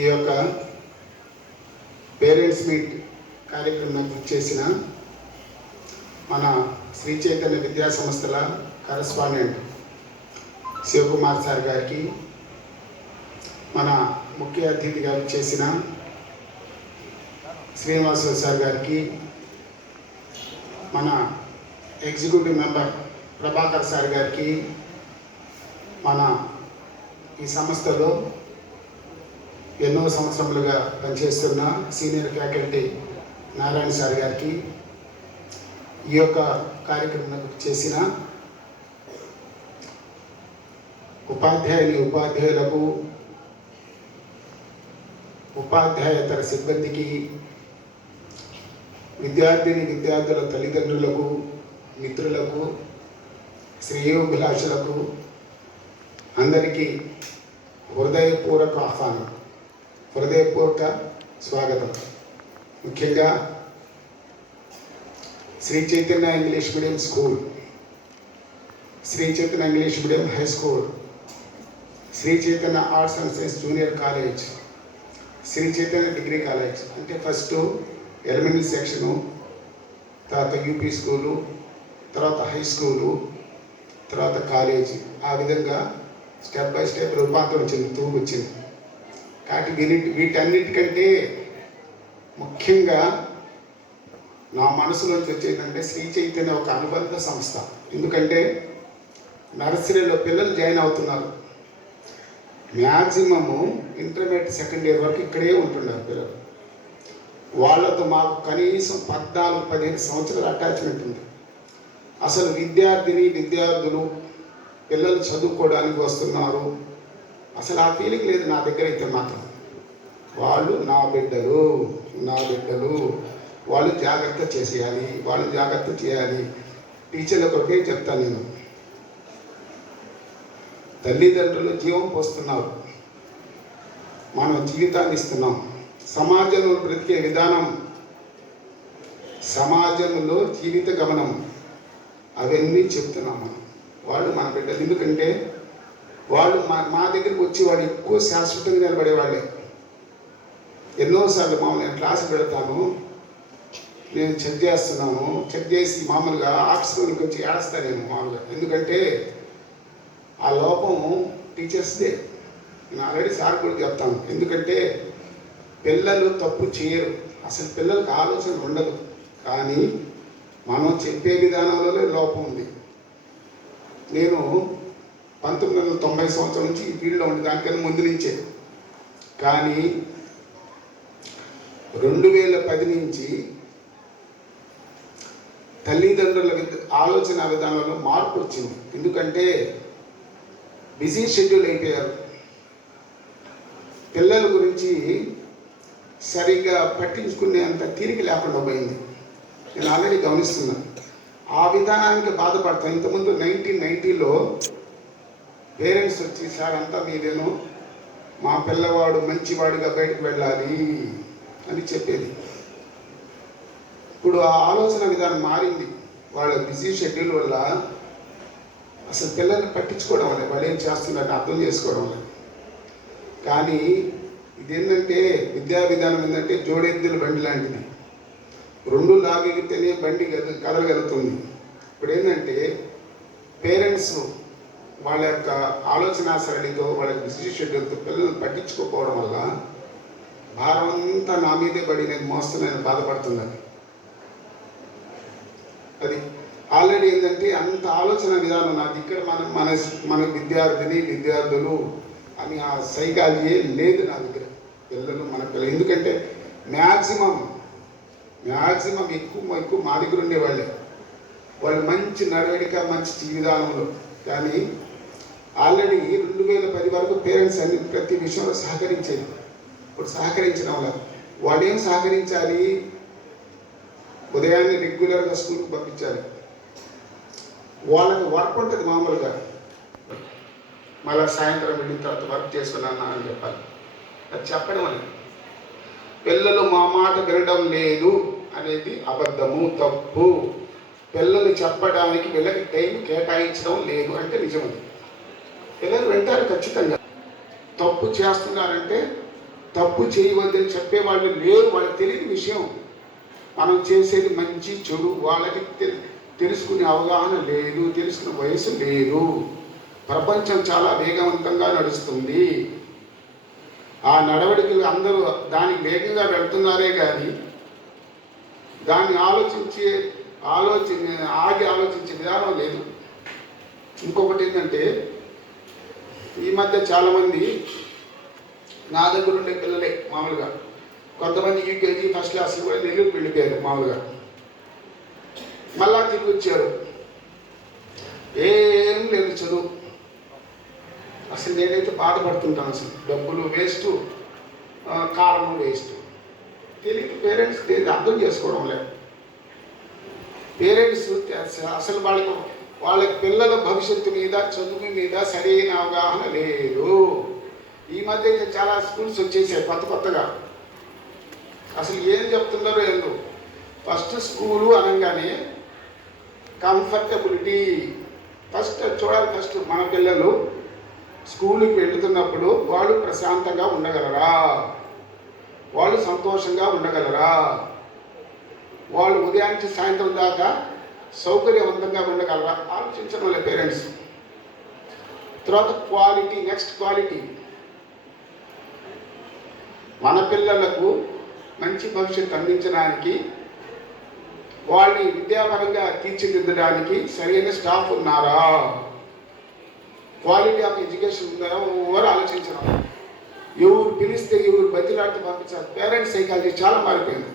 ఈ యొక్క parents meet కార్యక్రమానికి చేసిన మన శ్రీ చైతన్య విద్యా సంస్థల కరెస్పాండెంట్ శివకుమార్ సార్ గారికి, మన ముఖ్య అతిథిగా చేసిన శ్రీనివాస సార్ గారికి, మన ఎగ్జిక్యూటివ్ మెంబర్ ప్రభాకర్ సార్ గారికి, మన ఈ సంస్థలో ఎన్నో సంవత్సరములుగా పనిచేస్తున్న సీనియర్ ఫ్యాకల్టీ నారాయణ సార్ గారికి, ఈ యొక్క కార్యక్రమం చేసిన ఉపాధ్యాయులకు, ఉపాధ్యాయేతర సిబ్బందికి, విద్యార్థుల తల్లిదండ్రులకు, మిత్రులకు, శ్రేయోభిలాషులకు అందరికీ హృదయపూర్వక ఆహ్వానం, హృదయపూర్వక స్వాగతం. ముఖ్యంగా Shri Chaitanya English medium school, Shri Chaitanya English medium high school, Shri Chaitanya arts and science junior college, Shri Chaitanya degree college అంటే ఫస్ట్ ఎలిమెంటరీ సెక్షను, తర్వాత యూపీ స్కూలు, తర్వాత హై స్కూలు, తర్వాత కాలేజీ, ఆ విధంగా స్టెప్ బై స్టెప్ రూపాంతరం వచ్చింది. కాబట్టి వీటన్నిటికంటే ముఖ్యంగా నా మనసులోంచి వచ్చేదంటే శ్రీ చైతన్య ఒక అనుబంధ సంస్థ. ఎందుకంటే నర్సరీలో పిల్లలు జాయిన్ అవుతున్నారు, మ్యాక్సిమము ఇంటర్మీడియట్ సెకండ్ ఇయర్ వరకు ఇక్కడే ఉంటున్నారు పిల్లలు. వాళ్ళతో మాకు కనీసం 14-15 సంవత్సరాల అటాచ్మెంట్ ఉంది. అసలు విద్యార్థులు పిల్లలు చదువుకోవడానికి వస్తున్నారు, అసలు ఆ ఫీలింగ్ లేదు నా దగ్గర అయితే మాత్రం. వాళ్ళు నా బిడ్డలు, వాళ్ళు జాగ్రత్త చేసేయాలి, వాళ్ళు జాగ్రత్త చేయాలి. టీచర్లకు ఒకటే చెప్తాను నేను, తల్లిదండ్రులు జీవం పోస్తున్నారు, మనం జీవితాన్ని ఇస్తున్నాం. సమాజంలో బ్రతికే విధానం, సమాజంలో జీవిత గమనం, అవన్నీ చెప్తున్నాం మనం. వాళ్ళు మన బిడ్డలు. ఎందుకంటే వాళ్ళు మా దగ్గరికి వచ్చి వాళ్ళు ఎక్కువ శాశ్వతంగా నిలబడేవాళ్ళే. ఎన్నోసార్లు నేను క్లాసులు పెడతాను, నేను చెక్ చేసి మామూలుగా ఆఫీస్లోకి వచ్చి ఏడుస్తాను నేను మామూలుగా. ఎందుకంటే ఆ లోపం టీచర్స్దే. నేను ఆల్రెడీ సార్ కూడా చెప్తాను. ఎందుకంటే పిల్లలు తప్పు చేయరు, అసలు పిల్లలకు ఆలోచన ఉండదు, కానీ మనం చెప్పే విధానంలోనే లోపం ఉంది. నేను 1990 సంవత్సరం నుంచి ఈ ఫీల్డ్లో ఉండే, దానికన్నా ముందు నుంచే. కానీ 2010 నుంచి తల్లిదండ్రుల ఆలోచన విధానంలో మార్పు వచ్చింది. ఎందుకంటే బిజీ షెడ్యూల్ అయిపోయారు, పిల్లల గురించి సరిగ్గా పట్టించుకునేంత తీరిక లేకుండా పోయింది. నేను ఆల్రెడీ గమనిస్తున్నాను. ఆ విధానానికి బాధపడతాను. ఇంతకుముందు 1990లో పేరెంట్స్ వచ్చి, సార్ అంతా మీరేను, మా పిల్లవాడు మంచివాడిగా బయటకు వెళ్ళాలి అని చెప్పేది. ఇప్పుడు ఆ ఆలోచన విధానం మారింది. వాళ్ళ బిజీ షెడ్యూల్ వల్ల అసలు పిల్లల్ని పట్టించుకోవడం వల్ల, వాళ్ళు ఏం చేస్తున్నారని అర్థం చేసుకోవడం వల్ల. కానీ ఇదేంటంటే విద్యా విధానం ఏంటంటే జోడెద్దుల బండి లాంటిది, 2 లాగితేనే బండి కదలగలుగుతుంది. ఇప్పుడు ఏంటంటే పేరెంట్స్ వాళ్ళ యొక్క ఆలోచన సరళితో, వాళ్ళ బిజీ షెడ్యూల్తో పిల్లల్ని పట్టించుకోకపోవడం వల్ల భారం అంతా నా మీదే పడి నేను మోస్తున్నాను, బాధపడుతున్నాను. అది ఆల్రెడీ ఏంటంటే అంత ఆలోచన విధానం నాది. ఇక్కడ మన విద్యార్థులు అని ఆ సైకాలజీ లేదు నా దగ్గర. మన పిల్లలు ఎందుకంటే మ్యాక్సిమం ఎక్కువ మా దగ్గర ఉండేవాళ్ళే. వాళ్ళు మంచి నడవడిక, మంచి విధానంలో. కానీ ఆల్రెడీ 2010 వరకు పేరెంట్స్ అన్ని ప్రతి విషయంలో సహకరించేది. ఇప్పుడు సహకరించడం వల్ల వాళ్ళు ఏం సహకరించాలి, ఉదయాన్నే రెగ్యులర్గా స్కూల్కి పంపించాలి. వాళ్ళకి వర్క్ ఉంటుంది మామూలుగా, మళ్ళీ సాయంత్రం వెళ్ళిన తర్వాత వర్క్ చేసుకున్నాను అని చెప్పాలి. అది చెప్పడం అని పిల్లలు మా మాట వినడం లేదు అనేది అబద్ధము, తప్పు. పిల్లలు చెప్పడానికి వీళ్ళకి టైం కేటాయించడం లేదు అంటే నిజమది. పిల్లలు వింటారు ఖచ్చితంగా. తప్పు చేస్తున్నారంటే తప్పు చేయవద్దని చెప్పేవాళ్ళు లేరు. వాళ్ళకి తెలియని విషయం. మనం చేసేది మంచి చెడు వాళ్ళకి తెలుసుకునే అవగాహన లేదు, తెలుసుకునే వయసు లేదు. ప్రపంచం చాలా వేగవంతంగా నడుస్తుంది. ఆ నడవడికలు అందరూ దానికి వేగంగా వెళ్తున్నారే కానీ దాన్ని ఆలోచించే విధానం లేదు. ఇంకొకటి ఏంటంటే, ఈ మధ్య చాలామంది నా దగ్గర ఉండే పిల్లలే మామూలుగా, కొంతమంది యూకేజీ ఫస్ట్ క్లాస్ కూడా నెల్లూరు వెళ్ళిపోయారు మామూలుగా, మళ్ళా తిరిగి వచ్చారు. ఏం లేదు చదువు. అసలు నేనైతే బాధపడుతుంటాను. అసలు డబ్బులు వేస్ట్, కాలము వేస్ట్. తెలియదు పేరెంట్స్ అర్థం చేసుకోవడం లేదు. పేరెంట్స్ అసలు వాళ్ళ పిల్లల భవిష్యత్తు మీద, చదువు మీద సరైన అవగాహన లేదు. ఈ మధ్య చాలా స్కూల్స్ వచ్చేసాయి కొత్తగా. అసలు ఏం చెప్తున్నారో ఏందో. ఫస్ట్ స్కూలు అనగానే కంఫర్టబిలిటీ ఫస్ట్ చూడాలి. ఫస్ట్ మన పిల్లలు స్కూల్కి వెళుతున్నప్పుడు వాళ్ళు ప్రశాంతంగా ఉండగలరా, వాళ్ళు సంతోషంగా ఉండగలరా, వాళ్ళు ఉదయానికి సాయంత్రం దాకా సౌకర్యవంతంగా ఉండగలరా ఆలోచించడం లేదు పేరెంట్స్. తర్వాత క్వాలిటీ, నెక్స్ట్ క్వాలిటీ. మన పిల్లలకు మంచి భవిష్యత్తు అందించడానికి, వాళ్ళని విద్యాపరంగా తీర్చిదిద్దడానికి సరైన స్టాఫ్ ఉన్నారా, క్వాలిటీ ఆఫ్ ఎడ్యుకేషన్ ఉందా, ఎవరు ఆలోచించడం. ఎవరు పిలిస్తే ఎవరు బతిలాడితే పంపించారు. పేరెంట్స్ సైకాలజీ చాలా మారిపోయింది.